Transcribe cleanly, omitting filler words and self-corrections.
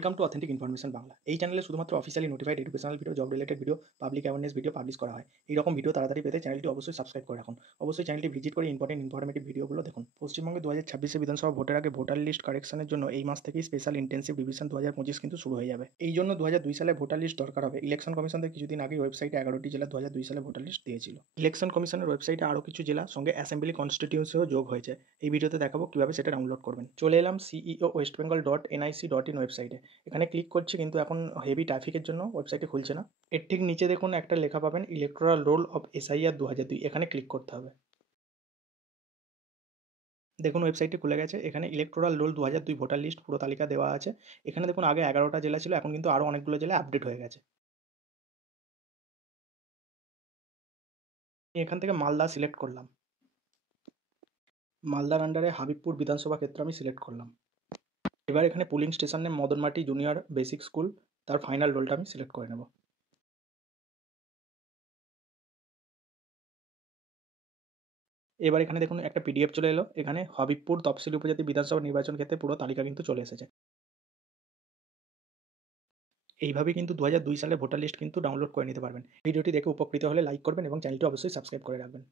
Welcome to authentic information Bangla. এই চ্যানেলে শুধুমাত্র officially notified educational video, job related video, public awareness video publish করা হয়। এইরকম ভিডিও তাড়াতাড়ি পেতে চ্যানেলটি অবশ্যই সাবস্ক্রাইব করে রাখুন। অবশ্যই চ্যানেলটি ভিজিট করে ইম্পর্টেন্ট ইনফরমেটিভ ভিডিওগুলো দেখুন। পশ্চিমবঙ্গে 2026 বিধানসভা ভোটের আগে ভোটার লিস্ট কারেকশনের জন্য এই মাস থেকেই স্পেশাল ইন্টেন্সিভ রিভিশন 2025 কিন্তু শুরু হয়ে যাবে। এই জন্য 2002 সালে ভোটার লিস্ট দরকার হবে। ইলেকশন কমিশন থেকে কিছুদিন আগে ওয়েবসাইটে 11টি জেলা 2002 সালে ভোটার লিস্ট দিয়েছিল। ইলেকশন কমিশনের ওয়েবসাইটে আরও কিছু জেলা সঙ্গে অ্যাসেম্বলি কনস্টিটিউন্সিও যোগ হয়েছে। এই ভিডিওতে দেখাবো কীভাবে সেটা ডাউনলোড করবেন। চলে এলাম সিইও ওয়েস্ট বেঙ্গল .nic.in ওয়েবসাইটে। এখানে ক্লিক করছি কিন্তু এখন হেভি ট্রাফিকের জন্য ওয়েবসাইটে খুলছে না। এর ঠিক নিচে দেখুন একটা লেখা পাবেন ইলেকটোরাল রোল অফ SIR 2002, এখানে ক্লিক করতে হবে। দেখুন ওয়েবসাইটটি খুলে গেছে। এখানে ইলেকটোরাল রোল 2002 ভোটার লিস্ট পুরো তালিকা দেওয়া আছে। এখানে দেখুন আগে 11টা জেলা ছিল, এখন কিন্তু আরও অনেকগুলো জেলা আপডেট হয়ে গেছে। এখান থেকে মালদা সিলেক্ট করলাম। মালদার আন্ডারে হাবিবপুর বিধানসভা ক্ষেত্র আমি সিলেক্ট করলাম। এবার এখানে polling station name Madanmati junior basic school, তার ফাইনাল রোলটা আমি সিলেক্ট করে নেব। এবার এখানে দেখুন একটা পিডিএফ চলে এলো। এখানে হবিবপুর তফসিলি উপজাতি বিধানসভা নির্বাচন ক্ষেত্রে পুরো তালিকা কিন্তু চলে এসেছে। এইভাবে কিন্তু 2002 সালের ভোটার লিস্ট কিন্তু ডাউনলোড করে নিতে পারবেন। ভিডিওটি দেখে উপকৃত হলে লাইক করবেন এবং চ্যানেলটি অবশ্যই সাবস্ক্রাইব করে রাখবেন।